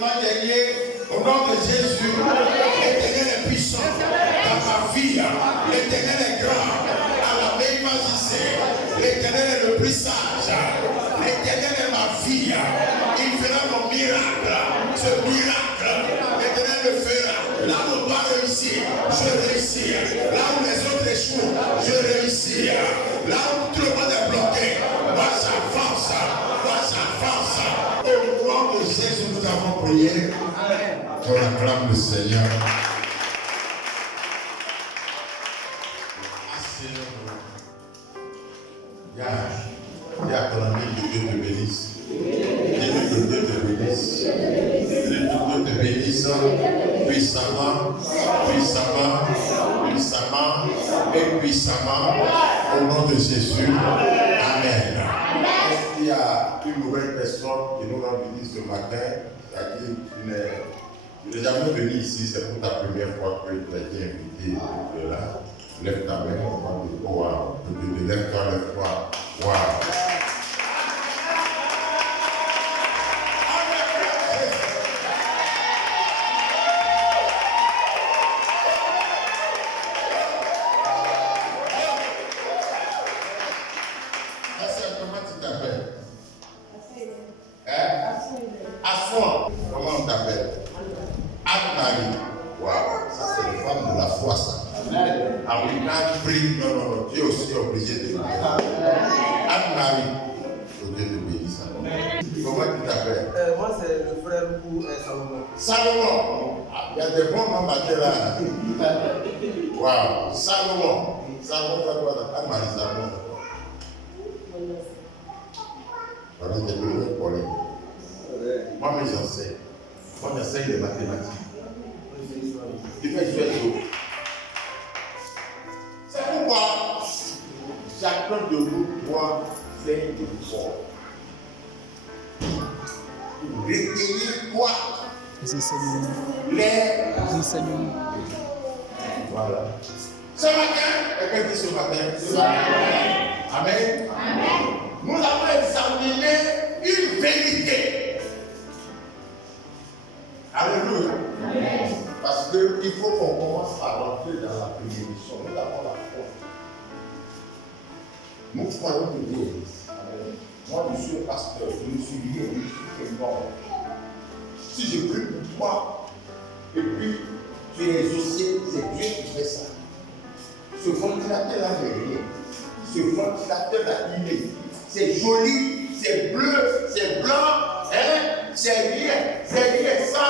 dimanche dernier, au nom de Jésus, l'Éternel est puissant dans ma vie. L'Éternel est grand. À la même magicien, l'Éternel est le plus sage. L'Éternel est ma vie. Il fera mon miracle. Ce miracle, l'Éternel le fera. Là où on doit réussir, je réussis. Là où les autres échouent, je réussis. Là où tout le monde est bloqué, moi j'avance. Moi j'avance. Au nom de Jésus, nous avons prié. On acclame le Seigneur. Il y a ton ami que Dieu te bénisse. Dieu te bénisse. Dieu te bénisse puissamment, puissamment, puissamment et puissamment au nom de Jésus. Amen. Il y a une nouvelle personne qui nous rend visite ce matin, c'est-à-dire tu n'es jamais venu ici, c'est pour ta première fois que tu as été invité de là. Lève ta main, on va dire, oh wow, lève-toi, lève-toi, wow. Comment tu t'appelles? Assoin. Comment on t'appelle? Anne-Marie. Waouh, ça c'est une femme de la foi, ça. Ah oui, quand tu pries, non, tu es aussi obligé de prier. Anne-Marie, que Dieu te bénisse. Comment tu t'appelles? Moi, c'est le frère pour Salomon. Salomon. Il y a des bons noms là. Waouh, Salomon. Salomon, Anne-Marie, Salomon. Voilà, j'ai besoin de parler. Moi, mais j'enseigne. Moi, j'enseigne les mathématiques. Tu fais du tout. C'est pourquoi chacun de nous doit faire de l'effort. Retenir quoi? Les enseignements. Les enseignements. Voilà. Ce matin, quelqu'un dit ce matin. Amen. Amen. Nous avons examiné une vérité. Alléluia. Amen. Parce qu'il faut qu'on commence à rentrer dans la bénédiction. Nous avons la foi. Nous croyons que Dieu existe. Moi, je suis pasteur, je me suis lié, je suis mort. Si je prie pour toi, et puis tu es exaucé, c'est Dieu qui fait ça. Ce ventilateur-là n'est rien. Ce ventilateur-là, il est. C'est joli, c'est bleu, c'est blanc, hein? C'est rien ça.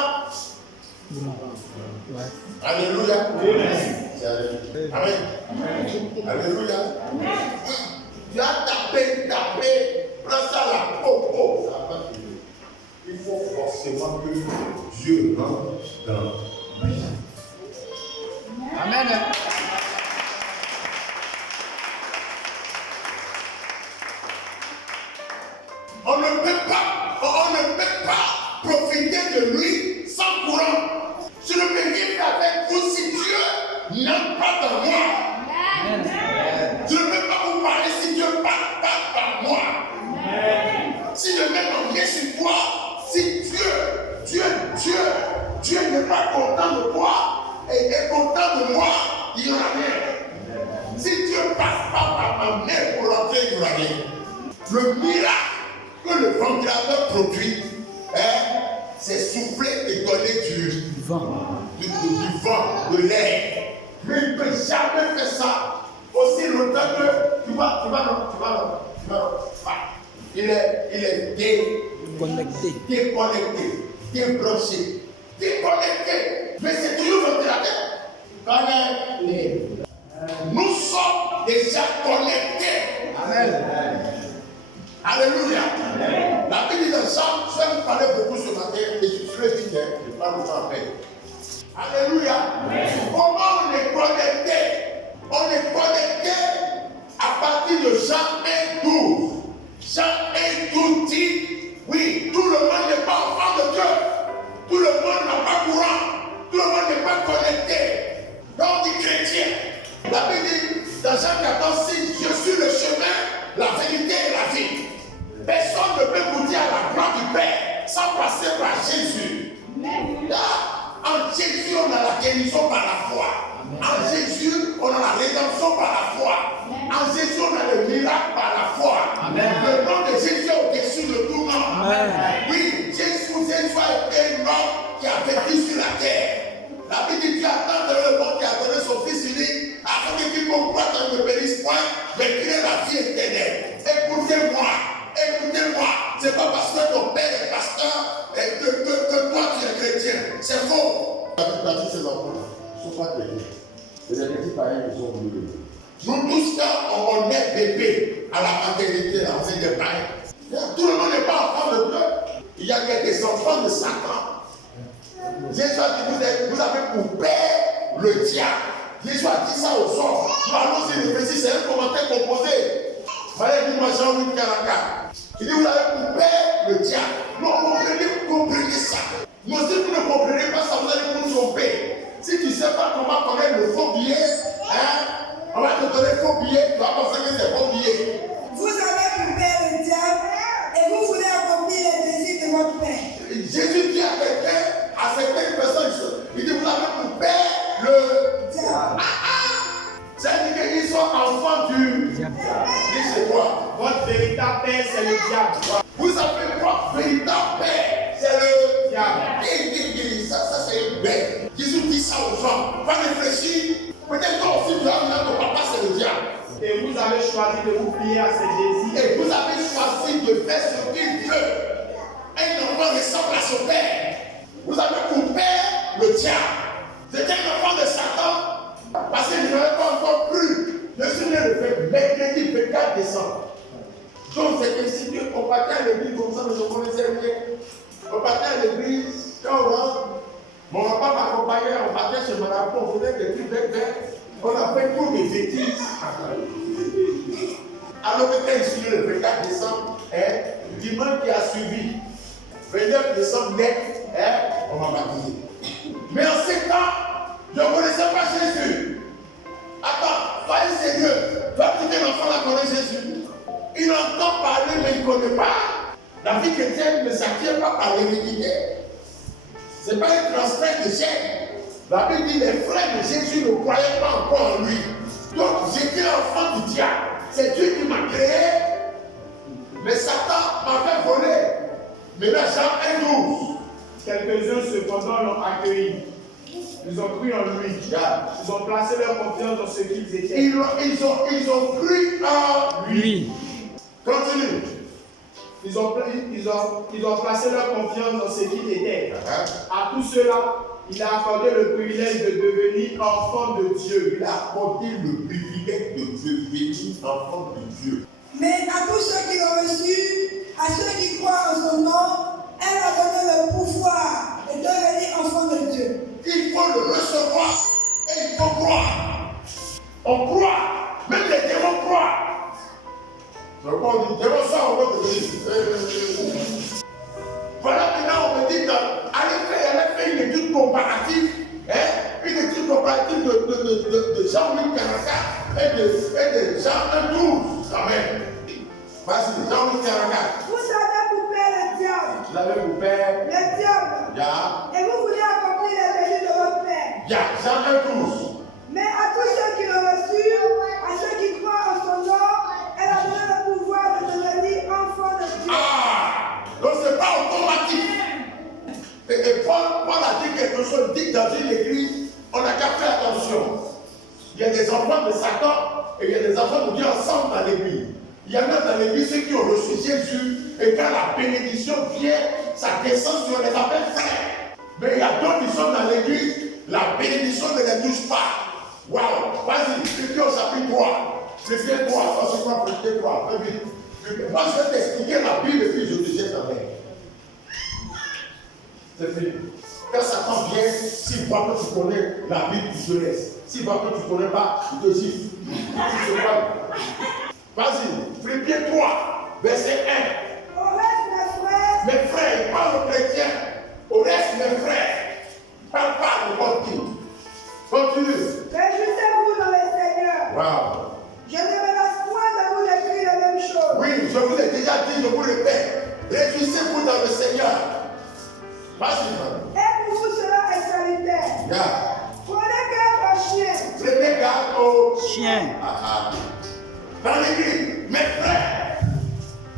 Alléluia. Amen. Amen. Alléluia. Tu as tapé, prends ça là, ça va pas finir. Il faut forcément que Dieu rentre dans lui. Amen. On ne peut pas profiter de lui sans courant. Je ne peux vivre avec vous si Dieu n'entre pas dans moi. Amen. Je ne peux pas vous parler si Dieu ne parle pas par moi. Amen. Si je mets mon pied sur toi, si Dieu n'est pas content de toi et est content de moi, il n'y aura rien. Si Dieu ne passe pas par ma main pour rentrer, il n'y aura rien. Le miracle que le ventilateur produit, c'est souffler et donner du vent, de l'air. Mais il ne peut jamais faire ça aussi longtemps que tu vas. Il est déconnecté, débranché, déconnecté. Mais c'est toujours ventilateur. Nous sommes déjà connectés. Amen. Alléluia. Amen. La Bible dit dans Jean, je vais vous parler beaucoup ce matin et je serai vite, je parle vous en paix. Alléluia. Amen. Comment on est connecté? On est connecté à partir de Jean 1:12. Jean 1:12 dit, oui, tout le monde n'est pas enfant de Dieu. Tout le monde n'a pas courant. Tout le monde n'est pas connecté. Donc, dit chrétien. La Bible dit dans Jean 14:6, je suis le chemin, la vérité et la vie. Personne ne peut goûter à la gloire du Père sans passer par Jésus. En Jésus, on a la guérison par la foi. En Jésus, on a la rédemption par la foi. En Jésus, on a le miracle par la foi. Le nom de Jésus est au-dessus de tout nom. Oui, Jésus a été un homme qui a vécu sur la terre. La Bible dit qu'il a tant de le monde qui a donné son Fils unique afin que quiconque croit en ne périsse point, mais qu'il ait la vie éternelle. Écoutez-moi, écoutez-moi. C'est pas parce que ton père est pasteur que toi tu es chrétien. C'est faux. La vie, ses enfants ne sont pas chrétiens. Les petits païens qui sont venus. Nous tous là, on est bébé à la maternité, là, on est des païens. Tout le monde n'est pas enfant de Dieu. Il y a des enfants de Satan. Jésus a dit, vous avez pour père le diable. Jésus a dit ça aux hommes. Nous allons y réfléchir, c'est un commentaire composé. Voyez, dis-moi Jean 8, 44. Il dit, vous avez pour père le diable. Non, comprenez ça. Mais si vous ne comprenez pas ça, vous allez vous tromper. Si tu ne sais pas comment connaître le faux billet, on va te donner le faux billet, tu vas penser que c'est faux billet. Vous avez pour père le diable et vous voulez accomplir les désirs de votre père. Jésus dit à quelqu'un, à certaines personnes, il dit, vous avez pour père le diable. C'est-à-dire qu'ils sont enfants du diable. Dis c'est quoi? Votre véritable père, c'est le diable. Vous avez votre véritable père, c'est le diable. Ça c'est une bête. Jésus dit ça aux gens. Va réfléchir. Peut-être toi aussi tu as dit ton papa c'est le diable. Et vous avez choisi de vous plier à ses désirs. Et vous avez choisi de faire ce qu'il veut. Un enfant ressemble à son père. Vous avez pour père le diable. C'était un enfant de Satan. Parce qu'il n'avait pas encore cru. Je suis né le fait mercredi 24 décembre. Donc c'est ainsi qu'on partait à l'église comme ça, mais je connaissais rien. On partait à l'église, quand on rentre, mon papa m'accompagnait, on partait chez Marabout, on faisait des trucs bêtes, on a fait tous des bêtises. Alors que quand il suis le 24 décembre, dimanche qui a suivi, 29 décembre net, on m'a baptisé. Mais en ces temps, je ne connaissais pas Jésus. Attends, soyez sérieux. Toi, tu es l'enfant là, connaît Jésus. Il entend parler, mais il ne connaît pas. La vie chrétienne ne s'acquiert pas par l'hérédité. Ce n'est pas un transfert de chair. La Bible dit les frères de Jésus ne croyaient pas encore en lui. Donc j'étais l'enfant du diable. C'est Dieu qui m'a créé. Mais Satan m'a fait voler. Mais là, Jean 1,12. Quelques-uns cependant l'ont accueilli. Ils ont cru en lui. Ils ont placé leur confiance dans ce qu'ils étaient. Ils ont cru en lui. Continue. Ils ont placé leur confiance dans ce qu'il était. À tous ceux-là, il a accordé le privilège de devenir enfant de Dieu. Il a accordé le privilège de devenir enfant de Dieu. Mais à tous ceux qui l'ont reçu, à ceux qui croient en son nom, elle a donné le pouvoir de devenir enfant de Dieu. Il faut le recevoir et il faut croire. On croit. Même les démons croient. Donc on dit, démons ça, on va te dire. Voilà, maintenant on me dit qu'elle fait une étude comparative, une étude comparative de Jean 8, 44 et de Jean 1, 12. Amen. Vas-y, Jean 8, 44. Vous avez pour père le diable. Vous avez pour père Le diable. Ya. Et vous voulez accomplir les désirs de votre père. Ya, Jean 1, 12. Mais à tous ceux qui l'ont reçu, à ceux qui croient en son nom, elle a donné le pouvoir de devenir enfant de Dieu. Ah! Donc c'est pas automatique. Et Paul a dit quelque chose, dit dans une église, on n'a qu'à faire attention. Il y a des enfants de Satan et il y a des enfants de Dieu ensemble dans l'église. Il y en a dans l'église ceux qui ont reçu Jésus et quand la bénédiction vient, ça descend sur les appels frères. Mais il y a d'autres qui sont dans l'église, la bénédiction ne les touche pas. Waouh! Vas-y, Philippiens au chapitre 3. Philippiens 3, parce que moi, Philippiens 3, très vite. Moi, je vais t'expliquer la Bible et puis je te jette en l'air. C'est fini. Quand Satan vient, s'il voit que tu connais la Bible, il te laisse. S'il voit que tu ne connais pas, il te gifle. Vas-y, Philippiens 3, verset 1. Au reste, Mes frères, il parle aux chrétiens. Au reste, mes frères, parle pas de votre Dieu. Continue. réjouissez-vous dans le Seigneur. Wow. Je ne me lasse point de vous écrire la même chose. Oui, je vous ai déjà dit, je vous le répète. Réjouissez-vous dans le Seigneur. Vas-y, madame. Et Dans l'église, mes frères.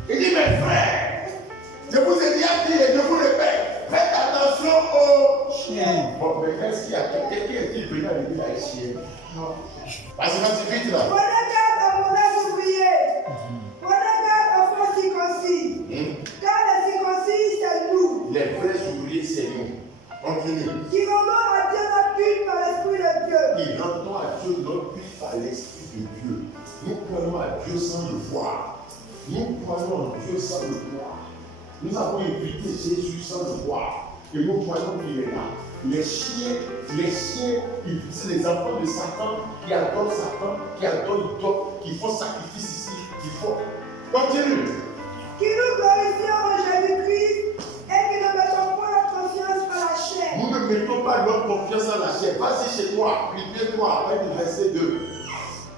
Il dit mes frères. Je vous ai déjà dit et je vous répète. Faites attention aux chiens. Bon, mais qu'est-ce qu'il y a? Quelqu'un est venu à l'église avec chien? Non. Vas-y, vite là. Prenez garde aux mauvais ouvriers. Prenez garde aux faux circoncis. Car les circoncis, c'est nous. Les vrais ouvriers, c'est nous. Continue. Qui rendons à Dieu notre culte par l'Esprit de Dieu. Qui rendons à Dieu notre culte par l'Esprit de Dieu. Nous croyons à Dieu sans le voir. Nous croyons en Dieu sans le voir. Nous avons invité Jésus sans le voir. Et nous croyons qu'il est là. Les chiens, c'est les enfants de Satan qui adorent Satan, qui adorent Dieu, qui font sacrifice ici, qui font. Continue. Qui nous glorifions en Jésus-Christ et qui ne mettons pas notre confiance à la chair. Nous ne mettons pas notre confiance en la chair. Vas-y chez toi, prépare-toi avec le verset 2.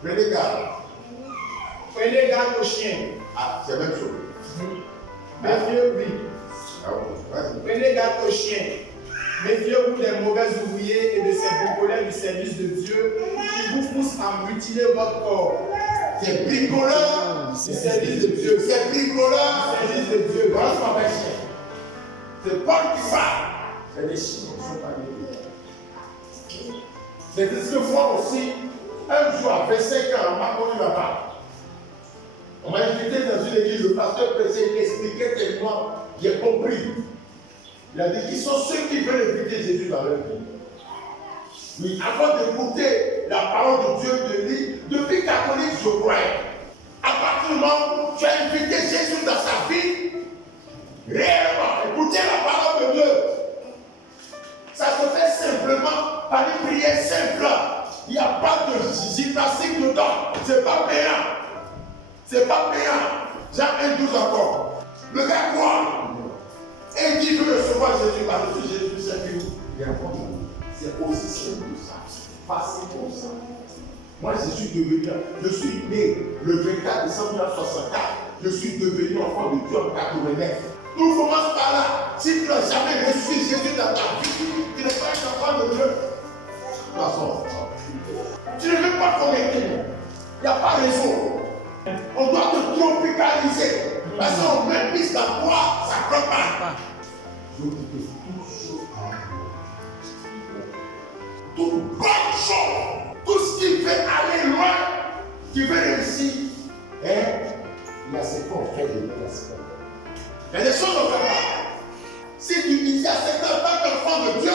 Prenez garde. Prenez garde aux chiens. Ah, c'est la même chose. Méfiez-vous, oui. Ah oui, vas-y. Prenez garde aux chiens. Méfiez-vous des mauvais ouvriers et de ces bricoleurs du service de Dieu qui vous poussent à mutiler votre corps. C'est bricoleur Du service de Dieu. C'est bricoleur Du service de Dieu. Voilà ce qu'on appelle chien. C'est pas qui parle. C'est des chiens qui sont pas des. C'est ce que moi aussi, un jour, à 25 ans, on m'a connu là-bas. On m'a invité dans une église, le pasteur prêchait, il expliquait tellement, j'ai compris. Il a dit qui sont ceux qui veulent éviter Jésus dans leur vie. Mais avant d'écouter la parole de Dieu de lui, depuis catholique, je crois. À partir du moment où tu as invité Jésus dans sa vie, réellement, écoutez la parole de Dieu. Ça se fait simplement par une prière simple. Il n'y a pas de gymnastique dedans. C'est pas payant. C'est pas payant. Jean 1,12 encore. Le gars croit. Et qui veut recevoir Jésus par-dessus Jésus, c'est lui. C'est aussi simple que ça. C'est facile comme ça. Moi, je suis né le 24 décembre 1964. Je suis devenu enfant de Dieu en 89. Tout commence par là. Si tu n'as jamais reçu Jésus dans ta vie, tu n'es pas un enfant de Dieu. De toute façon, tu ne veux pas connecter. Il n'y a pas de raison. On doit te tropicaliser. Parce qu'on méprise la foi, ça ne prend pas. Je dis que toute bonne chose, tout ce qui veut aller loin, qui veut réussir, il y a ce qu'on fait de l'esprit. Il y a des choses qu'on ne fait pas. Si tu dis à certains tant qu'enfant de Dieu,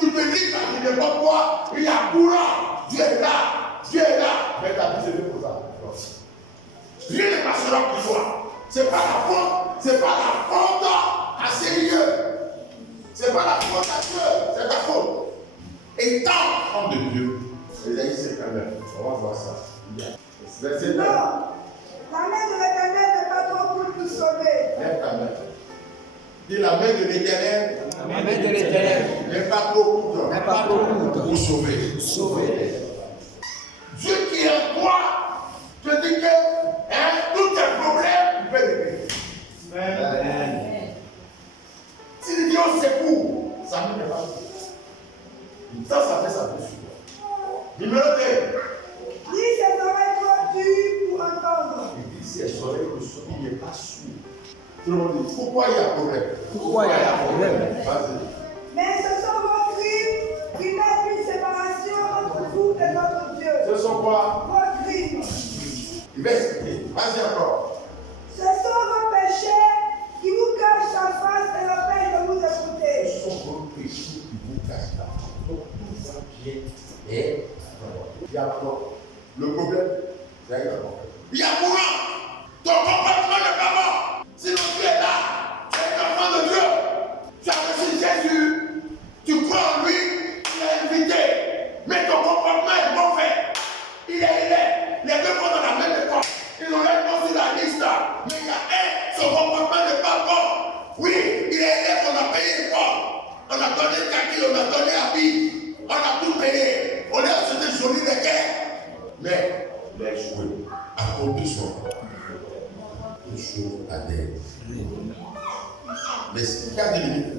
tu te dis que tu n'es pas quoi, il y a courant, Dieu est là, Dieu est là. Mais ta vie se fait pour ça. Rien ne passera pour toi. C'est pas la faute, c'est pas la faute à sérieux. C'est pas la faute à Dieu, c'est ta faute. Et tant enfant de Dieu, Ésaïe 59, on va voir ça. Verset 9. Non, la main de l'Éternel n'est pas trop pour nous sauver. Lève ta main. Dis la main de l'Éternel. La main de l'Éternel N'est pas trop courte. n'est pas trop courte Pour sauver. pour sauver. Dieu qui est en toi, te dit que tous tes problèmes, il peut les régler. Amen. Si Dieu secoue, ça ne fait pas. Ça fait sa blessure. Numéro 2. Dis ses oreilles trop dures pour entendre. Il dit ses oreilles ne sont il n'est pas sourd. Tout le monde dit pourquoi il y a problème? Pourquoi il y a un problème? Vas-y. Mais ce sont vos crimes qui mettent une séparation entre vous et votre Dieu. Ce sont quoi? Vos crimes. Il va expliquer. Vas-y encore. Ce sont vos péchés qui vous cachent la face et l'empêchent de vous écouter. Ce sont vos péchés qui vous cachent la face. Donc tout va bien. Et il y a quoi? Le problème, c'est avec la problème. Il y a courant. Ton comportement n'est pas bon. Sinon tu es là. Tu es un enfant de Dieu. Tu as reçu Jésus. Tu crois en lui. Tu l'as invité. Mais ton comportement est mauvais. Il est. Les deux vont dans la même école. Ils ont l'air sur la liste. Mais il y a un, son comportement n'est pas bon. Oui, il est élève, on a payé l'école. On a donné kaki, on a donné habit. On a tout payé. On est acheté joli des guerres. Mais il a échoué. À cause de son toujours à l'aide. Mais il y a des limites.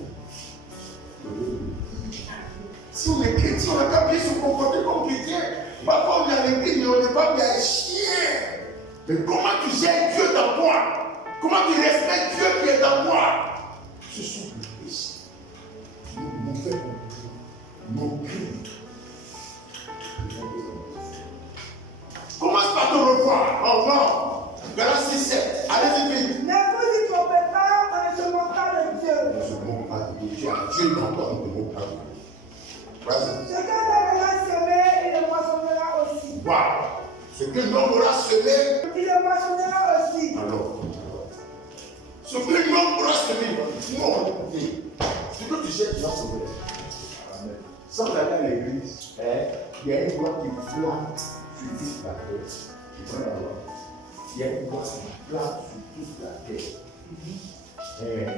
Si on est chrétien, on n'a qu'à bien se comporter comme chrétien. Parfois on est à l'église, mais on n'est pas bien chien. Mais comment tu gères Dieu dans toi? Comment tu respectes Dieu qui est dans toi? Ce sont les péchés. Nous faisons nos crimes. Commence par te revoir. Au revoir. Verset 7. Allez-y vite. Ne vous y trompez pas, on ne se moque pas de Dieu. On ne se moque pas de Dieu. Tu as Dieu dans toi, on ne te moque pas de Dieu. Vas-y. Ce qu'un homme aura semé, il le moissonnera aussi. Wow. Ce que l'homme aura semé, Il le moissonnera aussi. alors. Ce que l'homme aura semé, non, écoutez. Ce que tu sais, tu vas sauver. Amen. Sans aller à l'église, il y a une voix qui flatte sur toute la terre. Tu prends la loi. Il y a une voix qui flatte sur toute la terre.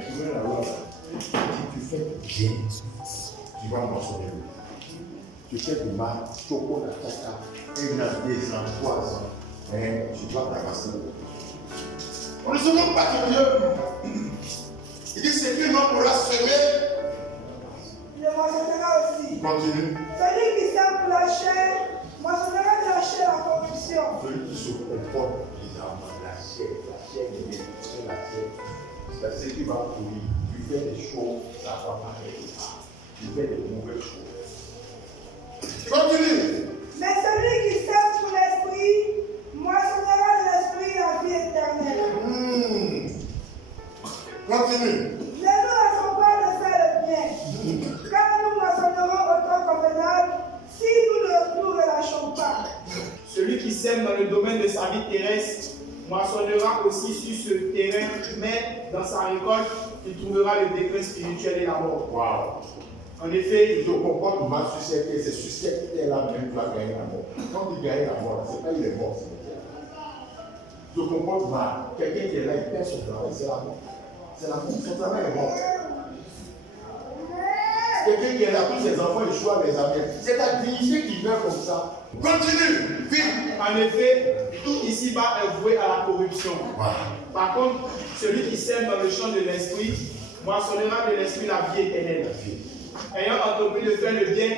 Tu veux la loi. Si tu fais bien, tu vas moissonner. Tu fais du mal, choco la caca, et dans des angoisses, tu vas fracasser. On ne se moque pas de Dieu. Il dit c'est que l'homme aura semé. Il le moissonnera aussi. Continue. Celui qui sème pour la chair, moissonnera de la chair la corruption. Celui qui se comporte bizarrement, la chair est bien, la chair. C'est ce qui va pourrir. Tu fais des choses, ça va pareil. Tu fais des mauvaises choses. Continue. Mais celui qui sème pour l'esprit, moissonnera de l'esprit la vie éternelle. Continue. Ne nous laissons pas de faire le bien, car nous moissonnerons au temps convenable si nous ne nous relâchons pas. Celui qui sème dans le domaine de sa vie terrestre moissonnera aussi sur ce terrain, mais dans sa récolte, il trouvera le décret spirituel et la mort. Wow. En effet, Il se comporte mal sur cette terre, c'est sur cette terre-là même que tu vas gagner la mort. Quand tu gagnes la mort, c'est pas il est mort, c'est le terre. Il se comporte mal. Quelqu'un qui est là, il perd son travail, c'est la mort. C'est la mort, son travail est mort. Quelqu'un qui est là, tous ses enfants échouent à l'examen. C'est ta dignité qui meurt comme ça. Continue, vite. en effet, tout ici-bas est voué à la corruption. Wow. Par contre, celui qui sème dans le champ de l'esprit moissonnera de l'esprit la vie éternelle. Ayant entrepris de faire le bien,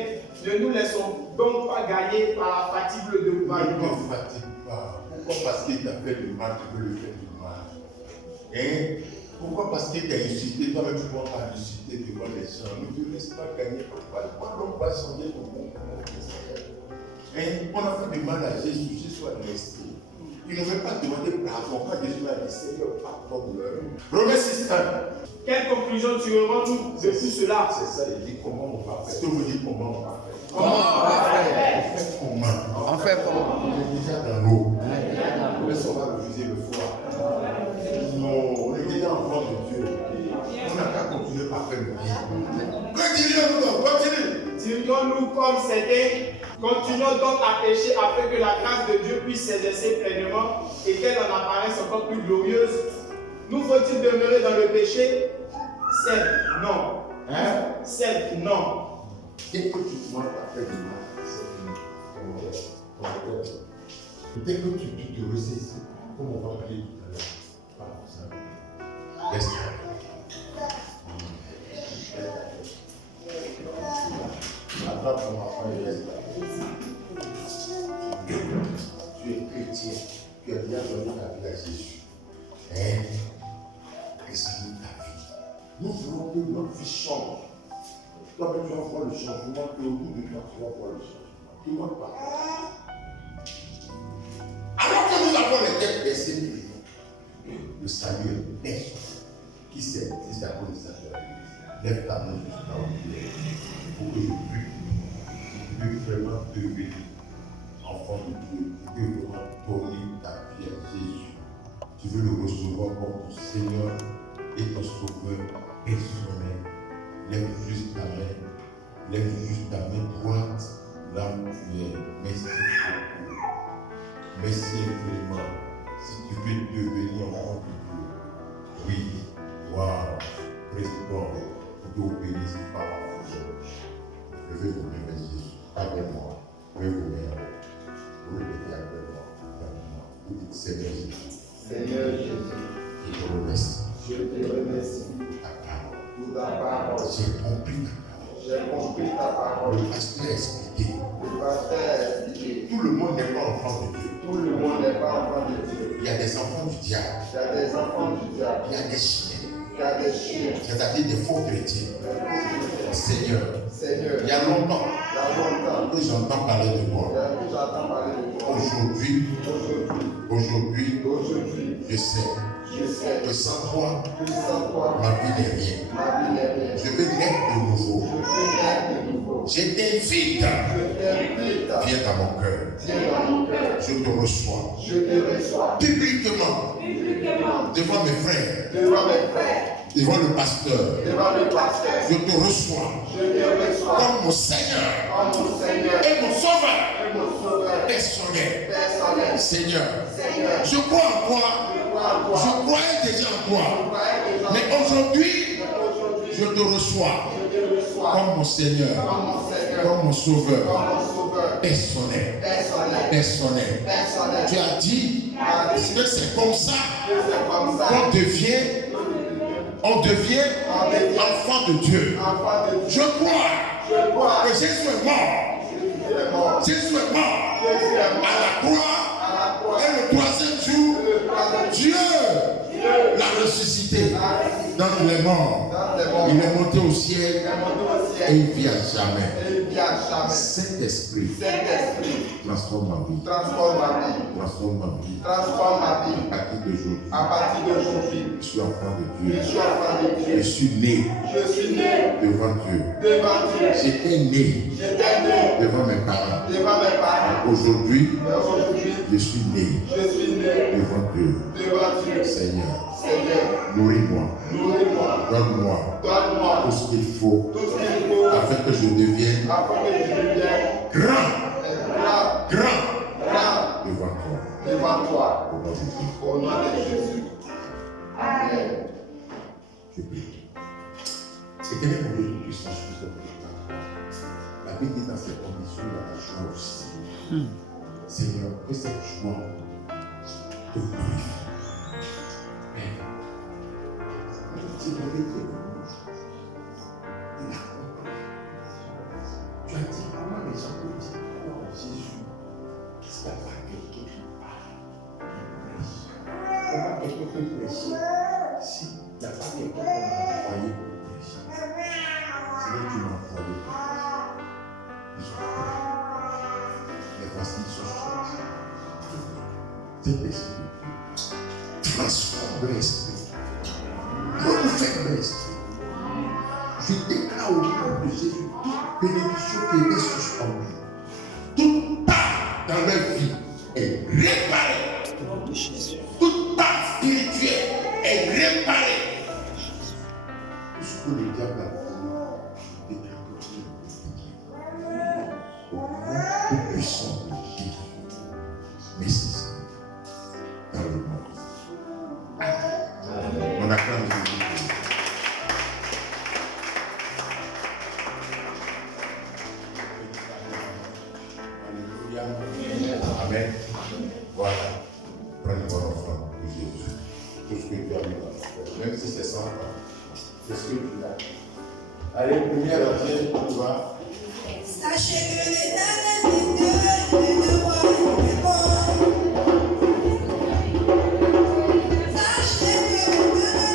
ne nous laissons donc pas gagner par la fatigue de Ne découragement. te fatigue pas. Pourquoi parce qu'il t'a fait du mal, tu veux le faire du mal. Hein? Pourquoi parce qu'il t'a insulté, toi-même tu ne vas pas insulter devant les gens. Ne te laisse pas gagner pour toi. Pourquoi l'homme va changer ton monde? On a fait du mal à Jésus, Jésus a resté. Il ne veut pas demander pardon. Quand Jésus a dit, Seigneur, pardonne-leur. Romains 6, 1. Quelle conclusion tirerons-nous de tout cela? C'est ça, il dit comment on va faire. Je vous dis comment on va faire. Comment on va faire? On fait comment? On fait comment? On est déjà dans l'eau. Est-ce qu'on va refuser le foie? Non, on est déjà enfant de Dieu. On n'a qu'à continuer par faire le bien. Continue. Dirions-nous comme c'était, continuons donc à pécher afin que la grâce de Dieu puisse s'exercer pleinement et qu'elle en apparaisse encore plus glorieuse. Nous faut-il demeurer dans le péché? Certes, non. Hein? Certes, non. Dès que tu commences à faire du mal, c'est fini. Dès que tu te ressaisis, comme on va parler tout à l'heure, pas pour ça. Laisse-toi. Attrape ton enfant et laisse-toi. Tu es chrétien, tu as déjà donné ta vie à Jésus. Examine ta vie. Nous voulons que notre vie change. Toi-même, tu vas voir le changement, et au bout de toi, tu vas voir le changement. Tu ne vois pas. Alors que nous avons les têtes baissées, le salut est personnel. Qui sait si c'est à cause de ça? Lève ta main jusqu'à où pour que je puisse vraiment devenir enfant de Dieu. Tu veux vraiment donner ta vie à Jésus. Tu veux le recevoir comme ton Seigneur et ton Sauveur personnel. Lève juste ta main. Lève juste ta main droite là où tu es. Merci beaucoup. Merci infiniment. Si tu veux devenir enfant de Dieu. Oui. Waouh. Président, que Dieu bénisse par la foi. Je vais vous remercier avec moi. Je vais vous remercier. Vous répétez avec moi. Vous dites Seigneur Jésus. Seigneur Jésus, Je te remercie. je te remercie Ta parole. pour ta parole. J'ai compris ta parole. J'ai compris ta parole. Le pasteur a expliqué. Le pasteur a expliqué. Tout le monde n'est pas enfant de Dieu. Tout le monde n'est pas enfant de Dieu. Il y a des enfants du diable. Il y a des enfants du diable. Il y a des chiens. Il y a des chiens. C'est-à-dire des faux chrétiens. Seigneur, Seigneur, il y a longtemps il y a longtemps que j'entends parler de moi. j'entends parler de toi. Aujourd'hui, je sais Je sais que sans toi, que sans toi, ma vie n'est rien. ma vie n'est rien. Je veux naître de nouveau. Je veux naître de nouveau. Je t'invite. Je t'invite. Viens dans mon cœur. Viens dans mon cœur. Je te reçois. Je te reçois. Publiquement. Devant mes frères. Devant mes frères. Devant le pasteur. Devant le pasteur. Je te reçois. Je te reçois. Comme mon Seigneur. Comme mon Seigneur. Et mon Sauveur. Et mon sauveur. Personnel. Personnel. Seigneur. Seigneur. Je crois en toi. Je croyais déjà en toi. Mais aujourd'hui, je te reçois. Comme mon Seigneur. Comme mon Sauveur. Personnel. Personnel. Tu as dit que c'est comme ça qu'on devient enfant de Dieu. Je crois que Jésus est mort. Jésus est mort à la croix. Et le troisième jour, Dieu l'a ressuscité dans les morts. Il est monté au ciel et il vit à jamais. Saint-Esprit, transforme ma vie. Transforme ma vie. Transforme ma vie. Transforme ma vie. À partir d'aujourd'hui, À partir d'aujourd'hui, je suis enfant de je Dieu. suis enfant de Je Dieu. suis né Je suis né devant Dieu. devant Dieu. J'étais né J'étais né devant mes parents. devant mes parents. Aujourd'hui, Mais aujourd'hui, je suis né je suis né devant Dieu. devant Dieu. Seigneur, Seigneur, nourris-moi. nourris-moi. Donne-moi Donne-moi tout ce qu'il faut tout ce qu'il faut afin que je devienne afin que je devienne grand grand devant toi. devant toi. Au nom de Jésus, Au nom de Jésus. Amen. je prie. Éternel mon Dieu tout-puissant, je te prie. La vie dit dans ces conditions, il y a la joie aussi. Seigneur, que cette joie te prie. Père, tu m'avais dit de la compréhension. Tu as dit comment les gens peuvent dire quoi en Jésus. S'il n'y a pas quelqu'un qui parle, comment quelqu'un peut prêcher s'il n'y a pas quelqu'un qu'on a envoyé pour prêcher. Seigneur, tu m'as envoyé pour prêcher. Ils ont pris. Mais voici, ils sont sortis. Cet esprit, transforme l'esprit. Renouvelle l'esprit. Je déclare au nom de Jésus toute bénédiction qui était suspendue. Toute part dans leur vie est réparée. Toute part spirituelle est réparée. Tout ce que le diable a fait, je déclare que tu es au nom tout puissant de Jésus. Merci. Dans le monde. On acclame Jésus. Alléluia. Amen. Voilà. Prenez mon enfant de Jésus. Tout ce que tu as mis dans ton cœur, même si c'est 100 ans, c'est ce que tu as. Allez, lumière entière, tu vas. Sachez que l'Éternel est Dieu, il ne voit que bon. Sachez que l'Éternel est Dieu,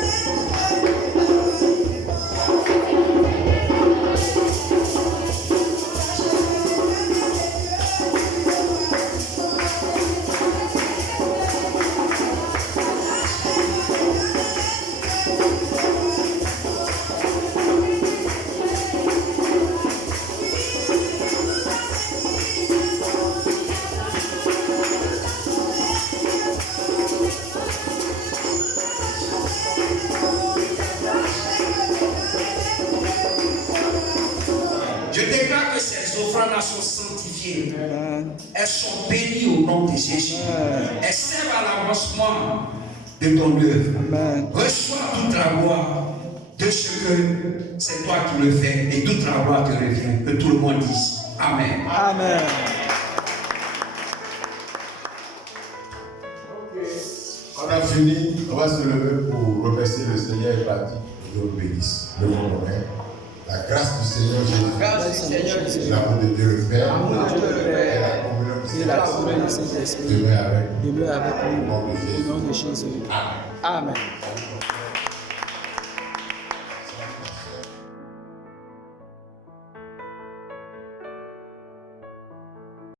il ne voit que bon. Sachez que l'Éternel est Dieu, il ne Je déclare que ces offrandes sont sanctifiées. Elles sont bénies au nom de Jésus. Elles servent à l'avancement de ton œuvre. Reçois toute la gloire de ce que c'est toi qui le fais et toute la gloire te revient. Que tout le monde dise Amen. Amen. On a fini, on va se lever pour remercier le Seigneur et partir. Dieu vous bénisse. Le monde honnête. La grâce du Seigneur Jésus. Grâce du Seigneur Jésus. L'amour de Dieu le Père. L'amour de Dieu le Père. Et la communion Et la communion du Saint-Esprit demeure avec nous. demeure avec Au nom de nous. Jésus. Au nom de Jésus. Amen. Amen.